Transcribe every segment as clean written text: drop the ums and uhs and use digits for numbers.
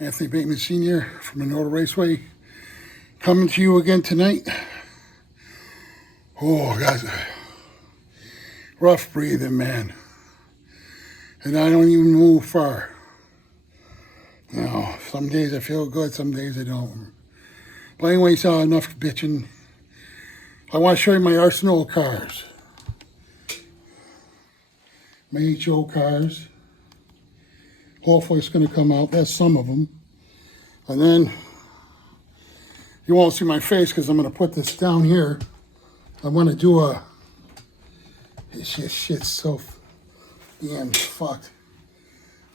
Anthony Bateman Sr. from the Northern Raceway, coming to you again tonight. Oh, guys, rough breathing, man. And I don't even move far. You know, some days I feel good, some days I don't. But anyways, enough bitching. I want to show you my arsenal of cars. My HO cars. Hopefully it's going to come out. That's some of them. And then you won't see my face because I'm going to put this down here. I want to do a... This shit's so damn fucked.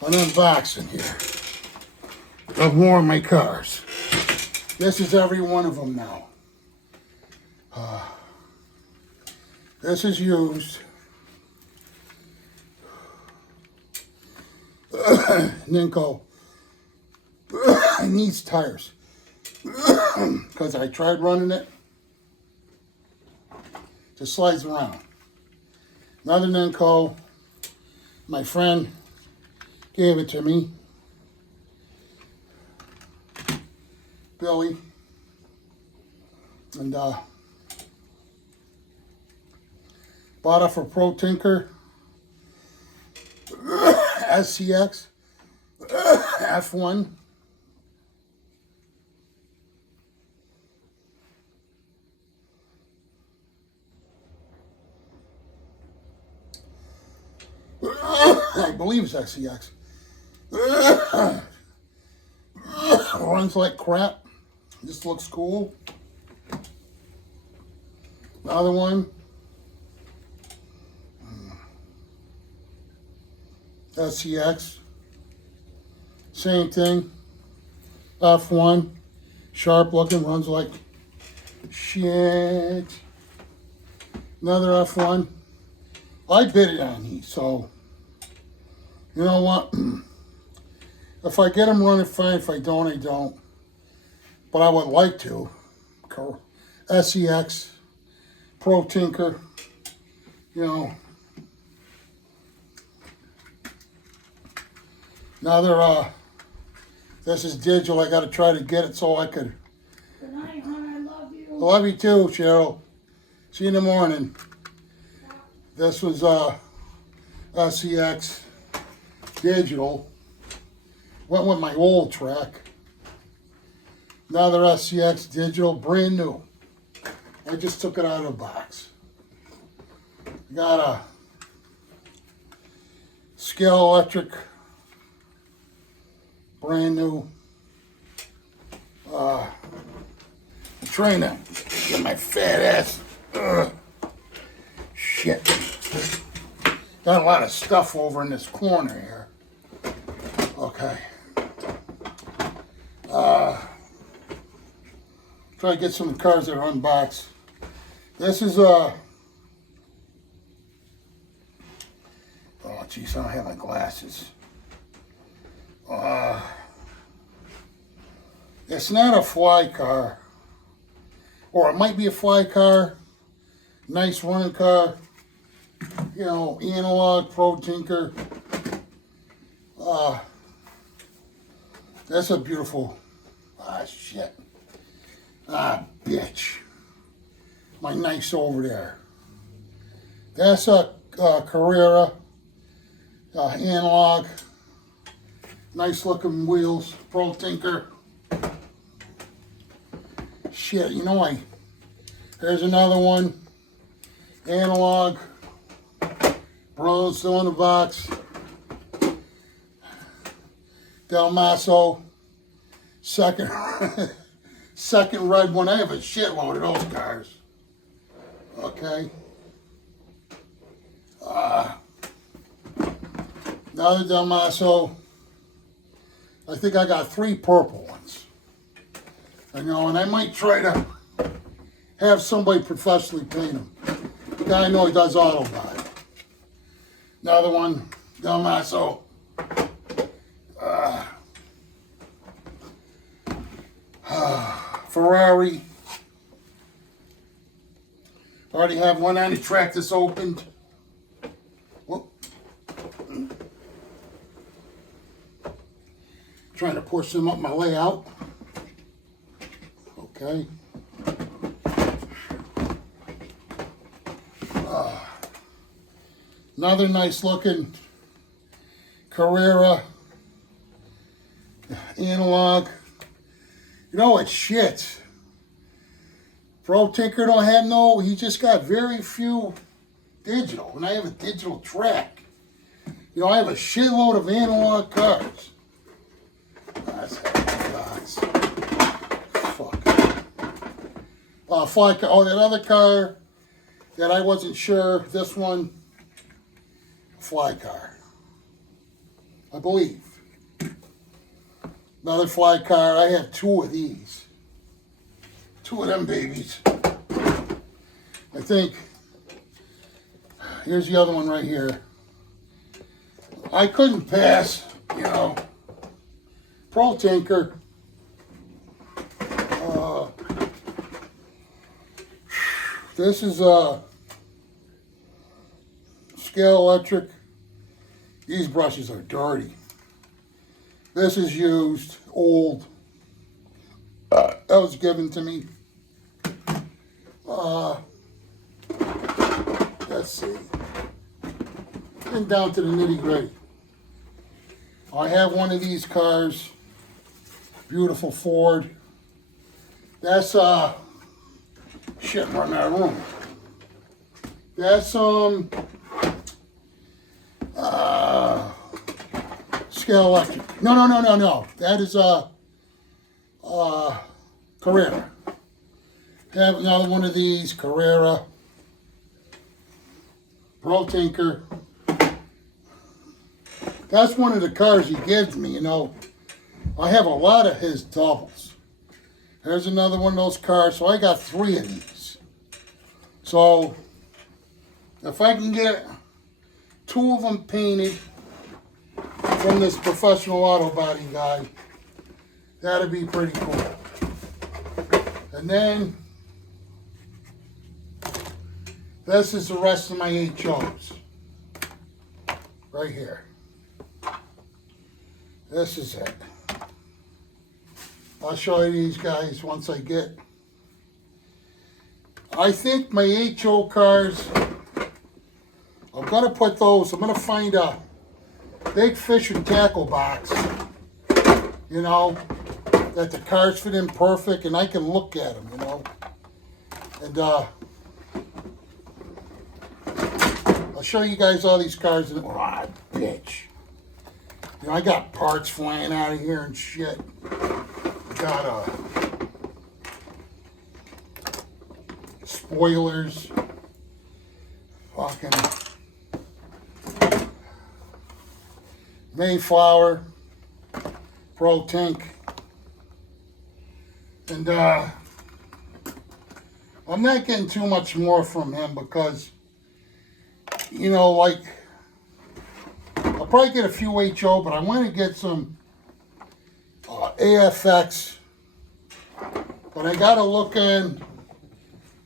An unboxing here of more of my cars. This is every one of them now. This is used. Ninko. It needs tires. Because I tried running it. Just slides around. Another Ninko. My friend gave it to me. Billy. And bought it for Pro Tinker. SCX. F1. I believe it's SCX. Runs like crap. This looks cool. Another one. SCX. Same thing. F1. Sharp looking. Runs like shit. Another F1. I bid it on these, so you know what? If I get them running, fine. If I don't, I don't. But I would like to. SCX, Pro Tinker, you know. Another, this is digital. I got to try to get it so I could. Good night, hon. I love you. I love you too, Cheryl. See you in the morning. This was SCX digital. Went with my old track. Another SCX digital, brand new. I just took it out of the box. Got a Scale Electric, brand new. I'm trying to get my fat ass. Shit. Got a lot of stuff over in this corner here. Okay. Try to get some cars that are unboxed. This is oh geez, I don't have my glasses. It's not a fly car. Or it might be a fly car. Nice running car. You know, analog, Pro Tinker. That's a beautiful, shit. Bitch. My nice over there. That's a Carrera. Analog. Nice looking wheels. Pro Tinker. Shit, you know, there's another one. Analog. Bronze still in the box. Del Maso. Second red one. I have a shitload of those cars. Okay. Another Del Maso. I think I got 3 purple ones. I know, and I might try to have somebody professionally paint them. The guy I know he does auto buy. Another one, Del Maso. Ferrari. Already have one on the track that's opened. Whoop. Trying to push them up my layout. Okay. Another nice looking Carrera analog. You know what shit? Pro Tinker don't have no, he just got very few digital. And I have a digital track. You know, I have a shitload of analog cars. That's fuck. Fly car. Oh, that other car that I wasn't sure. This one, fly car. I believe. Another fly car. I have two of these. Two of them babies. I think. Here's the other one right here. I couldn't pass, you know, Pro Tinker. This is Scale Electric. These brushes are dirty. This is used, old. That was given to me. Let's see. Getting down to the nitty gritty. I have one of these cars. Beautiful Ford. That's shit running out of room. That's Scale Electric. No. That is Carrera. Have another one of these Carrera. Pro Tinker. That's one of the cars he gives me, you know. I have a lot of his doubles. There's another one of those cars. So I got 3 of these. So if I can get 2 of them painted from this professional auto body guy, that'd be pretty cool. And then this is the rest of my HOs. Right here. This is it. I'll show you these guys once I get. I think my HO cars, I'm going to put those, I'm going to find a big fish and tackle box, you know, that the cars fit in perfect and I can look at them, you know. And I'll show you guys all these cars. And, oh, bitch. You know, I got parts flying out of here and shit. Got spoilers. Fucking Mayflower. Pro Tink. And I'm not getting too much more from him because, you know, like, I'll probably get a few HO, but I want to get some AFX. But I got to look in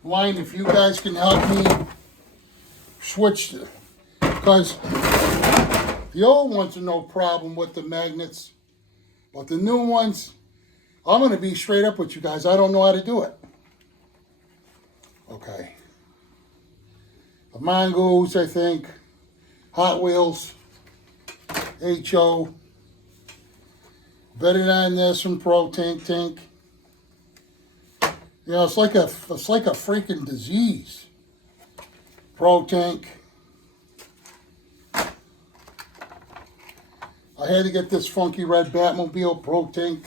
line if you guys can help me switch, because the old ones are no problem with the magnets, but the new ones, I'm going to be straight up with you guys. I don't know how to do it. Okay. The Mongoose, I think. Hot Wheels. HO. Better than this from Pro Tink. You know, it's like a freaking disease. Pro Tink. I had to get this funky red Batmobile, Pro Tink.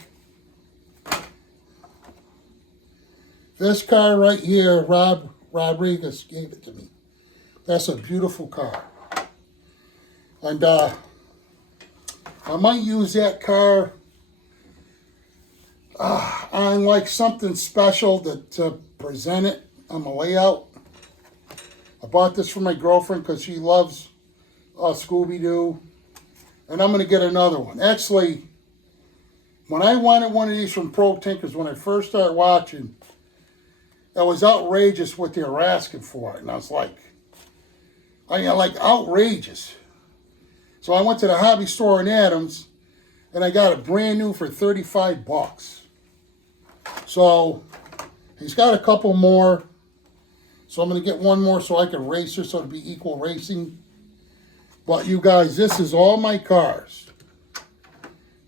This car right here, Rob Rodriguez gave it to me. That's a beautiful car. And I might use that car on like something special to present it on my layout. I bought this for my girlfriend because she loves Scooby-Doo. And I'm going to get another one. Actually, when I wanted one of these from Pro Tinkers, when I first started watching, it was outrageous what they were asking for it. And I was like, outrageous. So I went to the hobby store in Adams, and I got it brand new for 35 bucks. So he's got a couple more. So I'm going to get one more so I can race her so it'll be equal racing. But you guys, this is all my cars.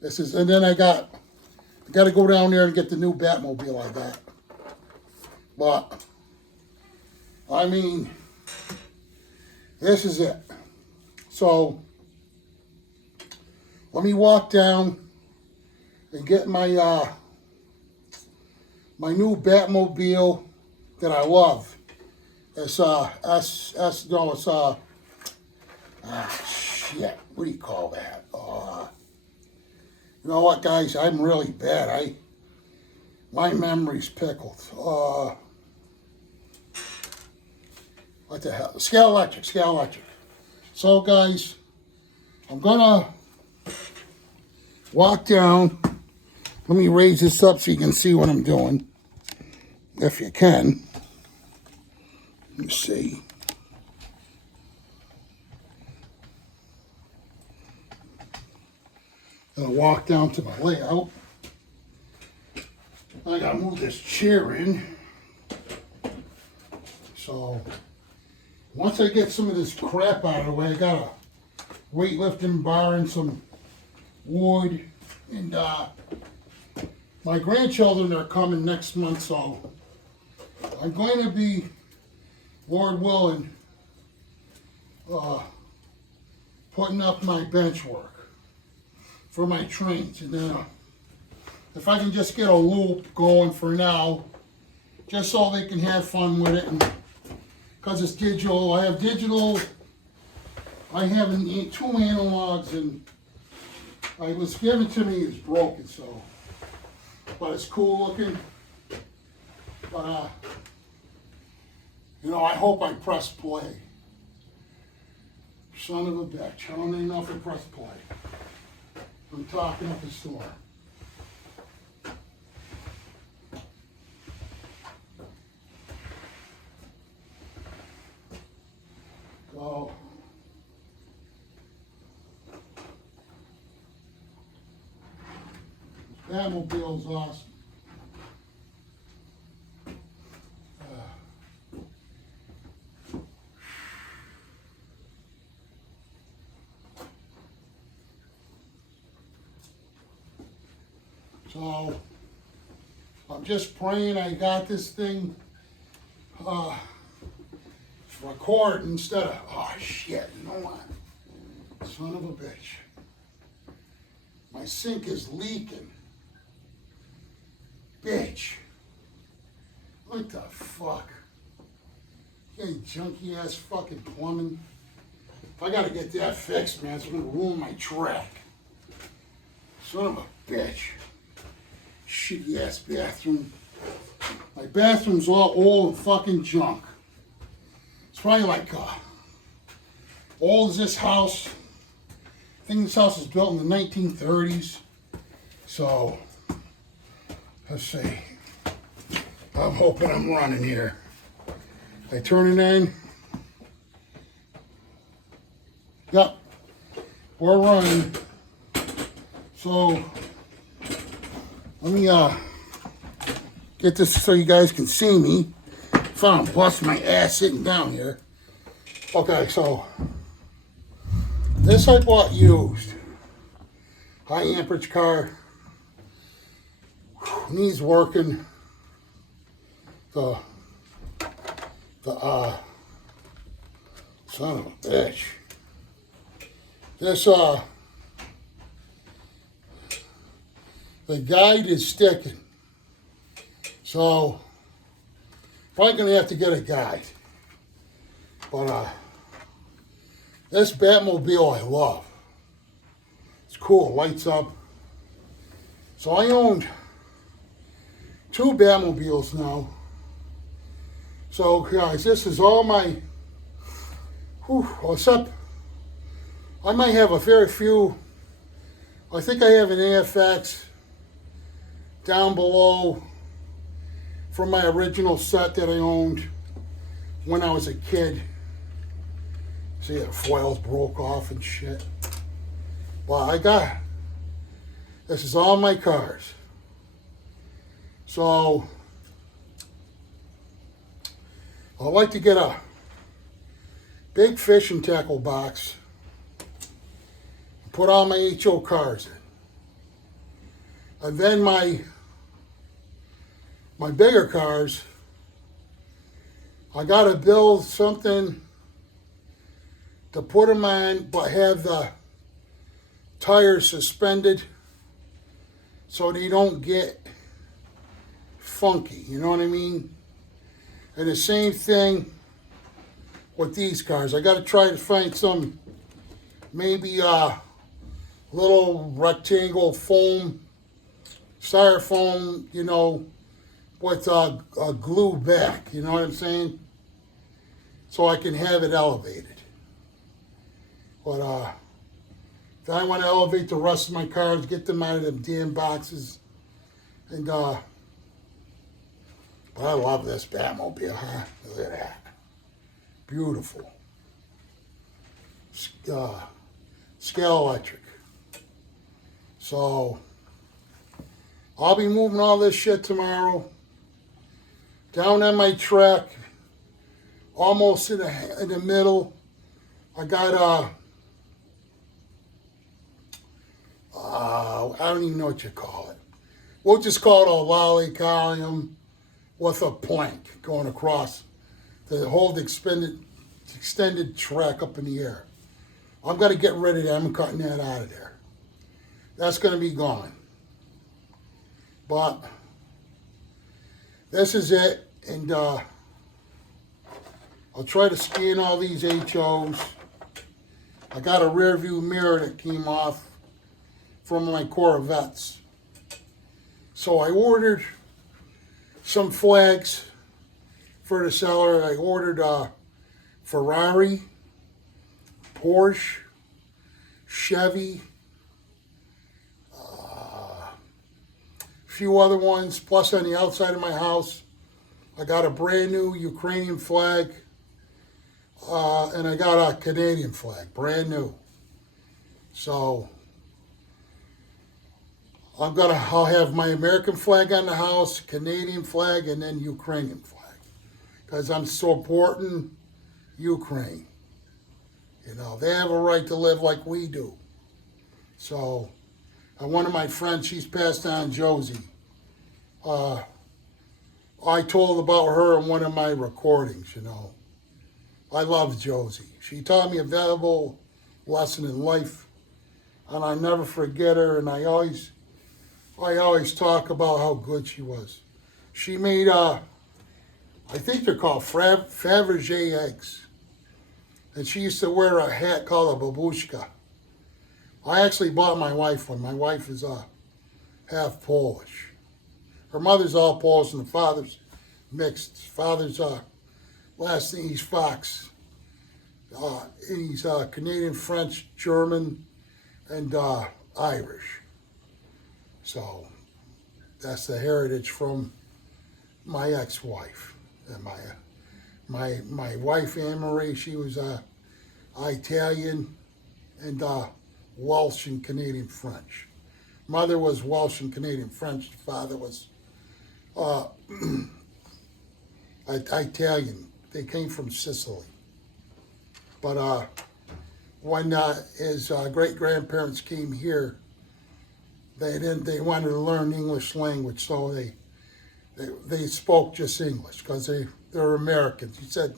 This is, and then I got to go down there and get the new Batmobile I got. But, I mean, this is it. So, let me walk down and get my my new Batmobile that I love. It's shit, what do you call that? You know what, guys, I'm really bad. My memory's pickled. What the hell? Scale Electric. So, guys, I'm gonna walk down. Let me raise this up so you can see what I'm doing, if you can. Let me see. Gonna walk down to my layout. I gotta move this chair in. So, once I get some of this crap out of the way, I got a weightlifting bar and some wood. And my grandchildren are coming next month, so I'm going to be, Lord willing, putting up my bench work for my trains. And then if I can just get a loop going for now, just so they can have fun with it. And because it's digital, I have digital, I have two analogs, and it was given to me, it's broken, so, but it's cool looking. But, you know, I hope I press play. Son of a bitch, I don't even know if I press play. I'm talking up the store. So, Batmobile's awesome. So, I'm just praying I got this thing record instead of, oh shit, you know what? Son of a bitch. My sink is leaking. Bitch. What the fuck? You junky ass fucking plumbing. I gotta get that fixed, man. It's gonna ruin my track. Son of a bitch. Shitty ass bathroom. My bathroom's all old and fucking junk. It's probably like old as this house. I think this house was built in the 1930s. So, let's see. I'm hoping I'm running here. I turn it in. Yep, we're running. So, let me get this so you guys can see me. If I don't bust my ass sitting down here. Okay, so this I bought used. High amperage car. Needs working. The son of a bitch. This the guide is sticking. So probably gonna have to get a guide. But this Batmobile I love. It's cool, lights up. So I owned 2 Batmobiles now. So guys, this is all my, except I might have a very few. I think I have an AFX down below from my original set that I owned when I was a kid. See, the foils broke off and shit. But I This is all my cars. So I'd like to get a big fishing tackle box and put all my HO cars in. And then my bigger cars, I gotta build something to put them on, but have the tires suspended so they don't get funky, you know what I mean? And the same thing with these cars. I gotta try to find some, maybe little rectangle foam, styrofoam, you know, with a glue back, you know what I'm saying? So I can have it elevated. But if I want to elevate the rest of my cars, get them out of them damn boxes. And but I love this Batmobile, huh? Look at that. Beautiful. Scale Electric. So I'll be moving all this shit tomorrow. Down on my track, almost in the middle, I got I don't even know what you call it. We'll just call it a lolly column with a plank going across to hold the extended track up in the air. I'm going to get rid of that. I'm cutting that out of there. That's going to be gone. But this is it. And I'll try to scan all these HOs. I got a rear view mirror that came off from my Corvettes. So I ordered some flags for the seller. I ordered Ferrari, Porsche, Chevy, a few other ones. Plus on the outside of my house, I got a brand new Ukrainian flag, and I got a Canadian flag, brand new. So I'll have my American flag on the house, Canadian flag, and then Ukrainian flag, because I'm supporting Ukraine. You know, they have a right to live like we do. So, one of my friends, she's passed on, Josie. I told about her in one of my recordings, you know. I love Josie. She taught me a valuable lesson in life, and I never forget her, and I always talk about how good she was. She made, I think they're called Fabergé eggs. And she used to wear a hat called a babushka. I actually bought my wife one. My wife is half Polish. Her mother's all Polish and the father's mixed. Father's last name, he's Fox. He's Canadian, French, German, and Irish. So that's the heritage from my ex-wife. And my wife, Anne Marie, she was Italian and Welsh and Canadian French. Mother was Welsh and Canadian French. Father was Italian. They came from Sicily. But when his great-grandparents came here, they wanted to learn English language, so they spoke just English because they're Americans. He said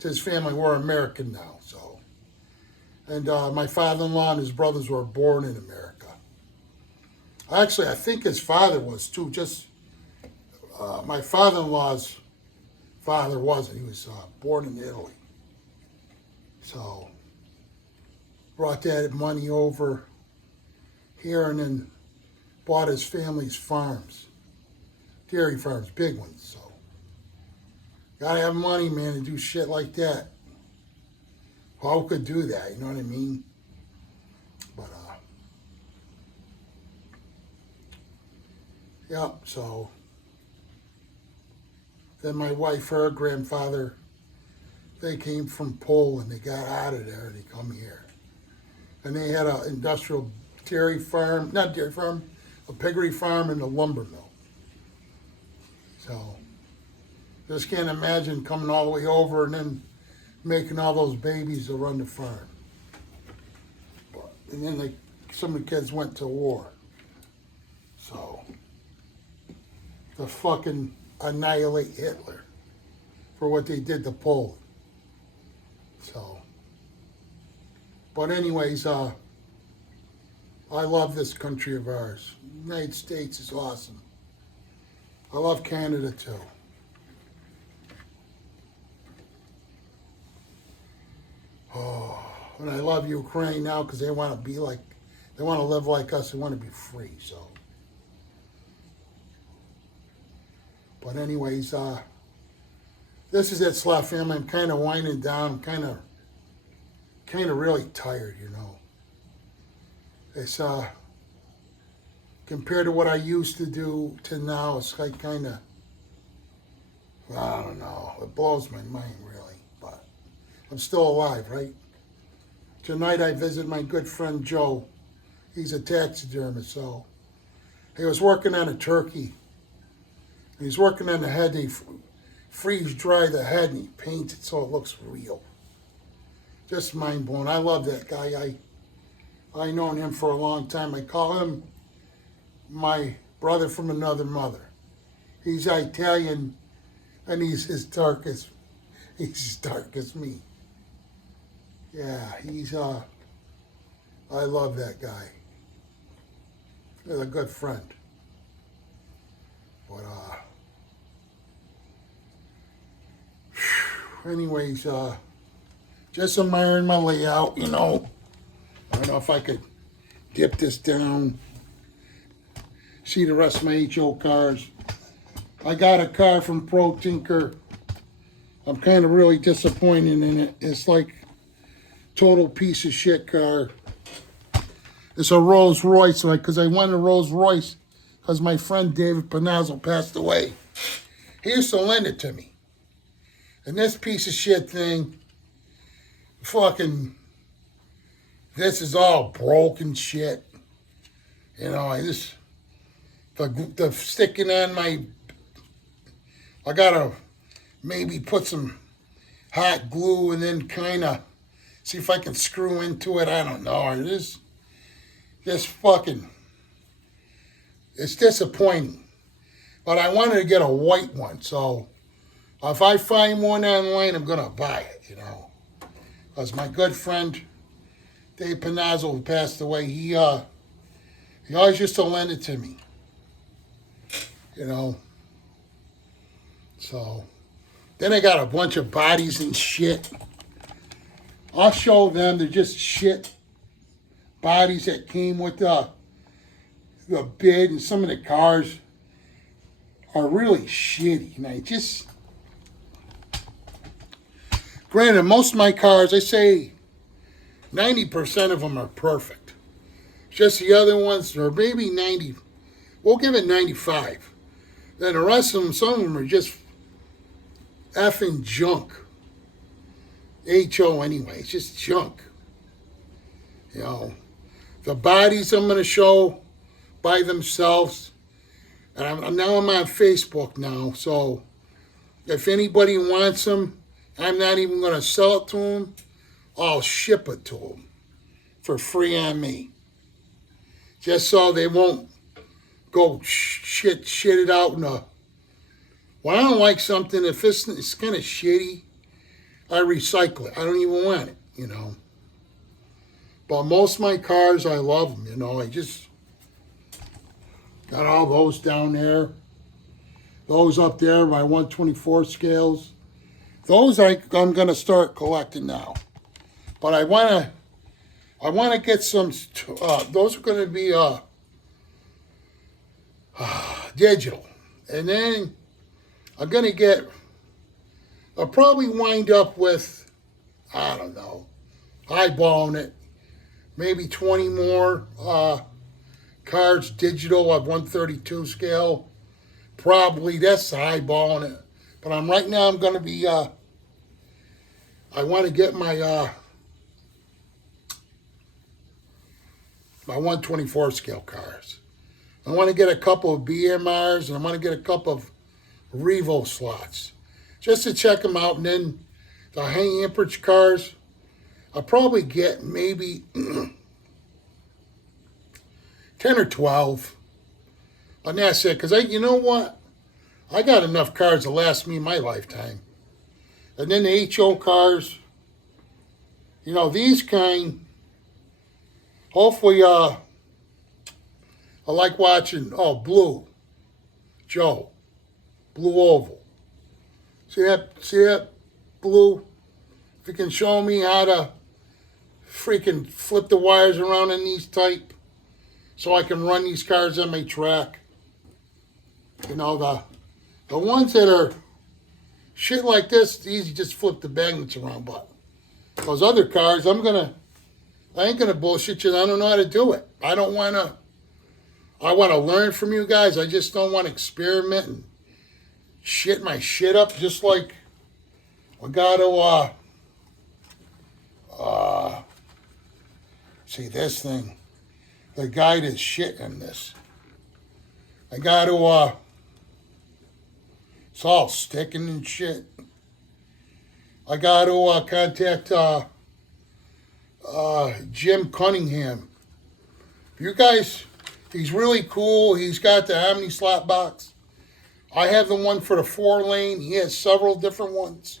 to his family, we're American now. So, and my father-in-law and his brothers were born in America. Actually, I think his father was too. Just my father-in-law's father wasn't. He was born in Italy. So brought that money over here and then bought his family's farms, dairy farms, big ones. So gotta have money, man, to do shit like that. Who could do that? You know what I mean? But yep. So then my wife, her grandfather, they came from Poland. They got out of there. They come here, and they had an industrial dairy farm, not dairy farm, a piggery farm and a lumber mill. So, just can't imagine coming all the way over and then making all those babies to run the farm. And then some of the kids went to war. So, to fucking annihilate Hitler for what they did to Poland. So, but anyways, I love this country of ours. United States is awesome. I love Canada too. Oh, and I love Ukraine now because they want to be like, they want to live like us. They want to be free. So, but anyways, this is it, Slot family. I'm kind of winding down. I'm kind of really tired, you know. It's compared to what I used to do to now, it's like kind of, I don't know. It blows my mind really, but I'm still alive, right? Tonight I visit my good friend Joe. He's a taxidermist, so he was working on a turkey. He's working on the head. He freeze dry the head and he paints it so it looks real. Just mind blowing. I love that guy. I known him for a long time. I call him my brother from another mother. He's Italian, and he's as dark as me. Yeah, I love that guy. He's a good friend. But anyways, just admiring my layout, you know. I don't know if I could dip this down. See the rest of my HO cars. I got a car from Pro Tinker. I'm kind of really disappointed in it. It's like total piece of shit car. It's a Rolls Royce, because I wanted a Rolls Royce because my friend David Panazzo passed away. He used to lend it to me. And this piece of shit thing, fucking, this is all broken shit. You know, the sticking on I gotta maybe put some hot glue and then kind of see if I can screw into it. I don't know. It is just fucking, it's disappointing. But I wanted to get a white one, so if I find one online, I'm gonna buy it, you know. Because my good friend Dave Panazzo, who passed away, he always used to lend it to me. You know. So then I got a bunch of bodies and shit. I'll show them. They're just shit bodies that came with the bid, and some of the cars are really shitty. And I just, granted, most of my cars, I say 90% of them are perfect. Just the other ones are maybe 90. We'll give it 95. Then the rest of them, some of them are just effing junk. HO anyway, it's just junk. You know, the bodies I'm going to show by themselves. And I'm on Facebook now, so if anybody wants them, I'm not even going to sell it to them. I'll ship it to them for free on me. Just so they won't go shit it out in a... When I don't like something, if it's kind of shitty, I recycle it. I don't even want it, you know. But most of my cars, I love them, you know. I just got all those down there. Those up there, my 124 scales. Those I'm going to start collecting now. But I want to get some, those are going to be digital. And then I'm going to I'll probably wind up with, I don't know, eyeballing it, maybe 20 more cards digital of 132 scale. Probably that's eyeballing it. But right now I'm going to be, I want to get my 124 scale cars. I want to get a couple of BMRs, and I want to get a couple of Revo slots just to check them out. And then the high amperage cars, I'll probably get maybe 10 or 12. And that's it. Because you know what? I got enough cars to last me my lifetime. And then the HO cars, these kind, hopefully, I like watching, Blue Joe, Blue Oval. See that, Blue? If you can show me how to freaking flip the wires around in these type so I can run these cars on my track. The ones that are shit like this, it's easy, just flip the magnets around. But those other cars, I ain't gonna bullshit you. I don't know how to do it. I want to learn from you guys. I just don't want to experiment and shit my shit up. Just like I got to see this thing. The guy that's shitting this. I got to it's all sticking and shit. I got to contact Jim Cunningham. You guys, he's really cool. He's got the Omni slot box. I have the one for the 4-lane. He has several different ones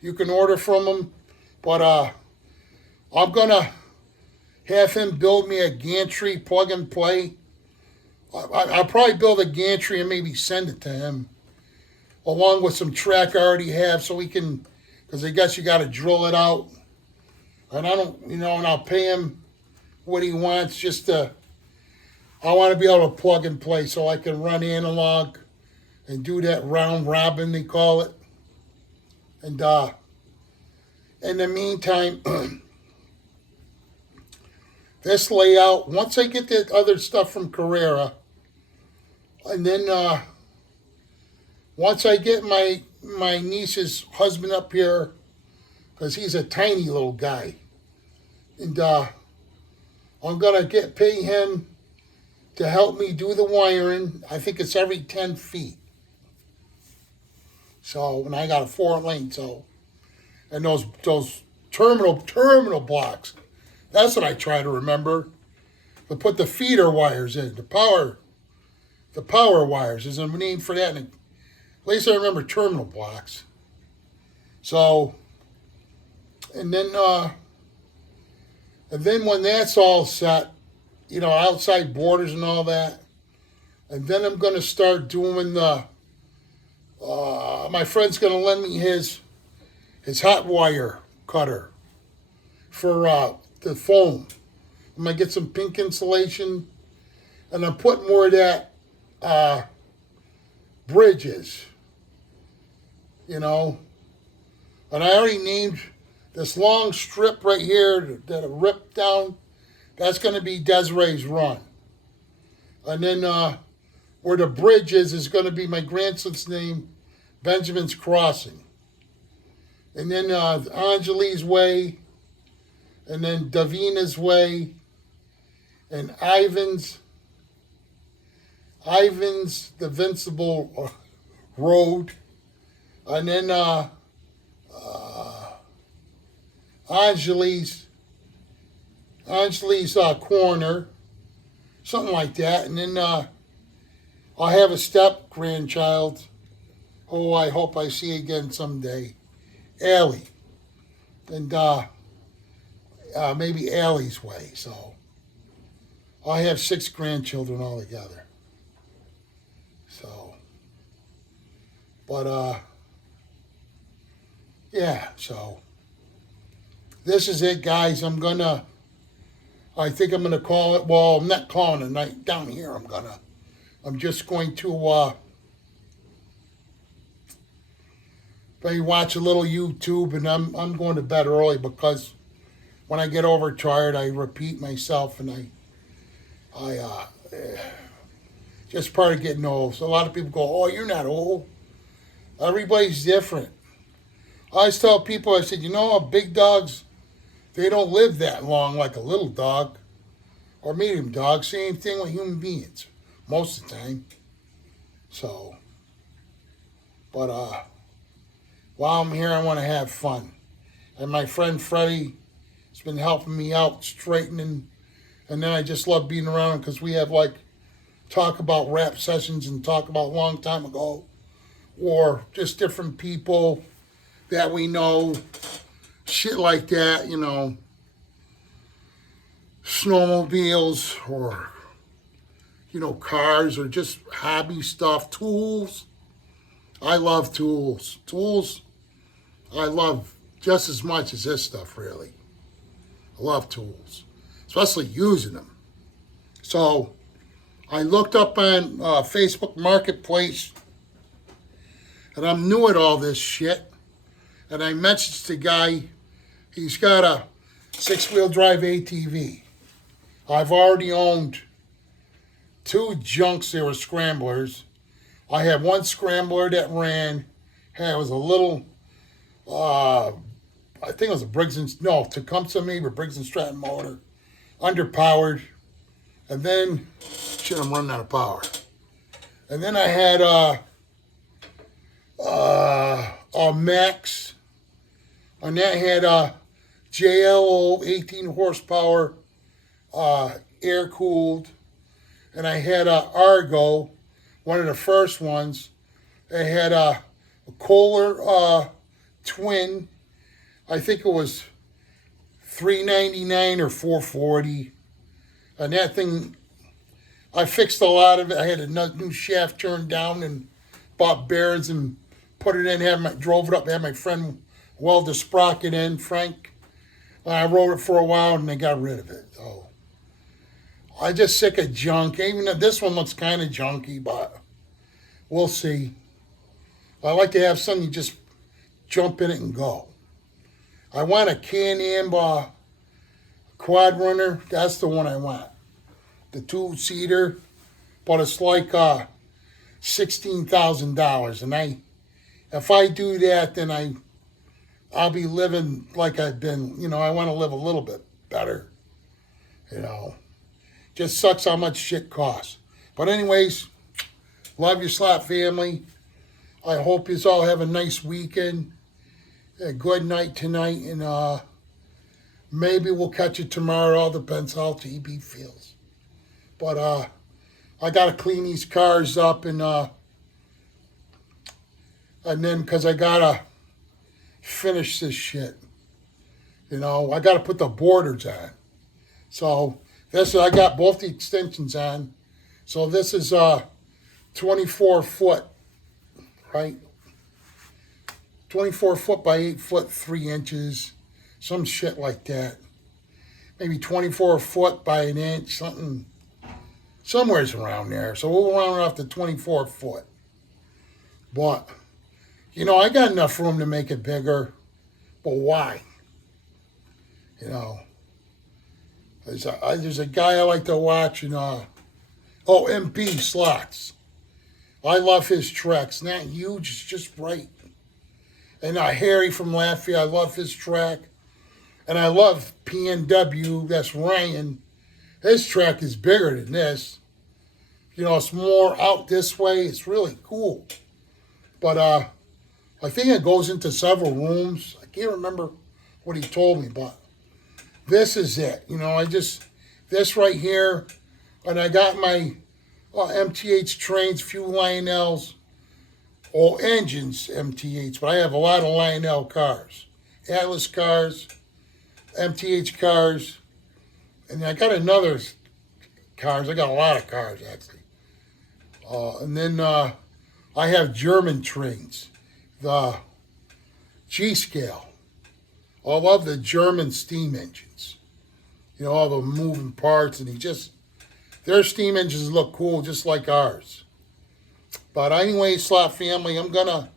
you can order from him. But I'm going to have him build me a gantry plug and play. I'll probably build a gantry and maybe send it to him, along with some track I already have, so he can, because I guess you got to drill it out. And I don't, and I'll pay him what he wants I want to be able to plug and play so I can run analog and do that round robin, they call it. And in the meantime, this layout, once I get the other stuff from Carrera, and then once I get my niece's husband up here, because he's a tiny little guy, and I'm gonna pay him to help me do the wiring. I think it's every 10 feet. So, and I got a 4-lane, and those terminal blocks. That's what I try to remember. To put the feeder wires in, the power wires is a name for that. And at least I remember terminal blocks. So, and then when that's all set, outside borders and all that, and then I'm going to start doing my friend's going to lend me his hot wire cutter for the foam. I'm going to get some pink insulation, and I'm putting more of that bridges, and I already named this long strip right here that I ripped down. That's going to be Desiree's Run. And then where the bridge is going to be my grandson's name, Benjamin's Crossing. And then Anjali's Way, and then Davina's Way, and Ivan's the Vincible Road, and then Anjali's Corner, something like that. And then I'll have a step grandchild, who I hope I see again someday, Allie, and maybe Allie's Way. So I have 6 grandchildren altogether. So, but yeah. So this is it, guys. I think I'm gonna call it. Well, I'm not calling it a night down here. I'm just going to maybe watch a little YouTube, and I'm going to bed early because when I get overtired, I repeat myself, and I just part of getting old. So a lot of people go, "Oh, you're not old." Everybody's different. I always tell people, I said, big dogs, they don't live that long like a little dog or medium dog. Same thing with human beings. most of the time. So, but while I'm here, I want to have fun. And my friend Freddie has been helping me out, straightening. And then I just love being around because we have like talk about rap sessions and talk about a long time ago, or just different people that we know, shit like that, you know, snowmobiles or, you know, cars or just hobby stuff, tools. I love tools. Tools, I love just as much as this stuff, really. I love tools, especially using them. So I looked up on Facebook Marketplace, and I'm new at all this shit. And I messaged the guy. He's got a 6-wheel drive ATV. I've already owned 2 junks. They were scramblers. I had one scrambler that ran. It was a little, I think it was a Briggs and, no, Tecumseh maybe, Briggs and Stratton motor, underpowered. And then, shit, I'm running out of power. And then I had a Max, and that had a JLO 18 horsepower, air cooled. And I had a Argo, one of the first ones. I had a Kohler twin. I think it was $399 or $440. And that thing, I fixed a lot of it. I had a new shaft turned down and bought bearings and put it in. Drove it up. Had my friend weld the sprocket in, Frank. I rode it for a while and they got rid of it. So I just sick of junk. Even though this one looks kind of junky, but we'll see. I like to have something you just jump in it and go. I want a Can-Am quad runner. That's the one I want. The 2-seater, but it's like $16,000. And if I do that, then I'll be living like I've been. You know, I want to live a little bit better. You know, just sucks how much shit costs. But anyways, love your Slap family. I hope you all have a nice weekend. A good night tonight, and maybe we'll catch it tomorrow. All depends how TB feels. But I gotta clean these cars up, and then because I gotta finish this shit. You know, I gotta put the borders on. So I got both the extensions on. So this is 24 foot, right? 24 foot by 8 foot 3 inches, some shit like that. Maybe 24 foot by an inch, something, somewhere's around there. So we'll round it off to 24 foot. But, you know, I got enough room to make it bigger, but why? You know, there's a guy I like to watch, and MP Slots. I love his tracks. Not huge, it's just right. And Harry from Lafayette, I love his track. And I love PNW, that's Ryan. His track is bigger than this. You know, it's more out this way. It's really cool. But I think it goes into several rooms. I can't remember what he told me, but this is it. You know, this right here. And I got my MTH trains, few Lionels. All engines, MTH, but I have a lot of Lionel cars. Atlas cars, MTH cars, and I got another cars. I got a lot of cars, actually. And then I have German trains, the G-Scale. I love the German steam engines. You know, all the moving parts, and their steam engines look cool, just like ours. But anyway, Slap family, I'm going to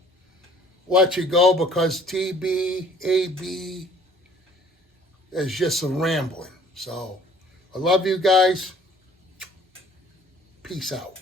let you go because TBAB is just a rambling. So, I love you guys. Peace out.